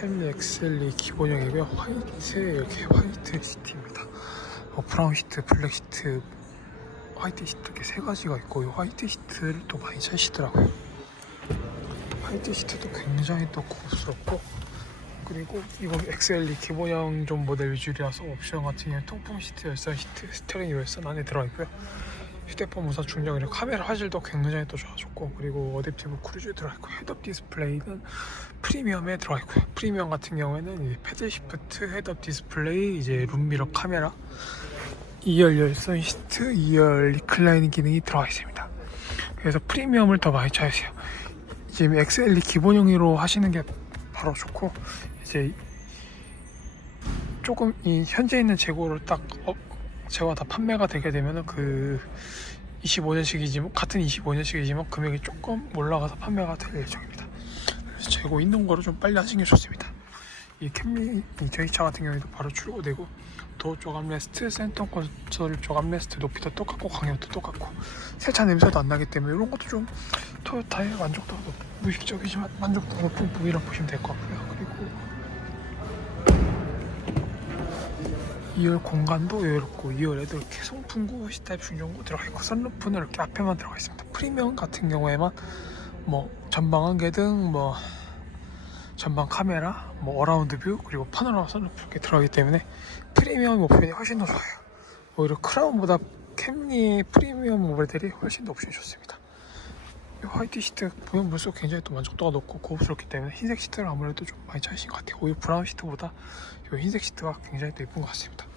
캠리 엑셀리 기본형이고요. 화이트 이렇게 화이트 시트입니다. 어, 브라운 시트, 블랙 시트, 화이트 시트 이렇게 세 가지가 있고 이 화이트 시트를 또 많이 찾으시더라고요. 화이트 시트도 굉장히 또 고급스럽고 그리고 이건 엑셀리 기본형 좀 모델 위주라서 옵션 같은 경우는 통풍 시트, 열선 시트, 스티어링 열선 안에 들어있고요. 휴대폰 무선 충전 그리고 카메라 화질도 굉장히 또 좋아졌고 그리고 어댑티브 크루즈 들어있고 헤드업 디스플레이는 프리미엄에 들어있고요. 프리미엄 같은 경우에는 패드 시프트, 헤드업 디스플레이, 이제 룸미러 카메라, 2열 열선 시트, 2열 리클라이닝 기능이 들어가 있습니다. 그래서 프리미엄을 더 많이 찾으세요. 지금 엑셀리 기본형으로 하시는 게 바로 좋고 이제 조금 이 현재 있는 재고를 딱 어, 재고가 다 판매가 되게 되면은 그 25년식이지만 같은 25년식이지만 금액이 조금 올라가서 판매가 될 예정입니다. 그래서 재고 있는 거로 좀 빨리 하시는 게 좋습니다. 이 캠리 이 저희 차 같은 경우에도 바로 출고되고 도어 쪽 암레스트, 센터 콘솔 쪽 암레스트 높이도 똑같고 광역도 똑같고 세차 냄새도 안 나기 때문에 이런 것도 좀 토요타의 만족도가 높, 무의식적이지만 만족도가 높은 부위라고 보시면 될 것 같고요. 그리고 2열 공간도 여유롭고 2열에도 이렇게 송풍구, C타입 충전구 들어가 있고 선루프는 이렇게 앞에만 들어가 있습니다. 프리미엄 같은 경우에만 뭐 전방 안개등, 뭐 전방 카메라, 뭐 어라운드 뷰 그리고 파노라마 선루프 이렇게 들어가기 때문에 프리미엄 옵션이 훨씬 더 좋아요. 오히려 크라운보다 캠리의 프리미엄 모델들이 훨씬 더 옵션이 좋습니다. 이 화이트 시트 보면 볼수록 굉장히 또 만족도가 높고 고급스럽기 때문에 흰색 시트를 아무래도 좀 많이 찾으신 것 같아요. 오히려 브라운 시트보다 이 흰색 시트가 굉장히 또 예쁜 것 같습니다.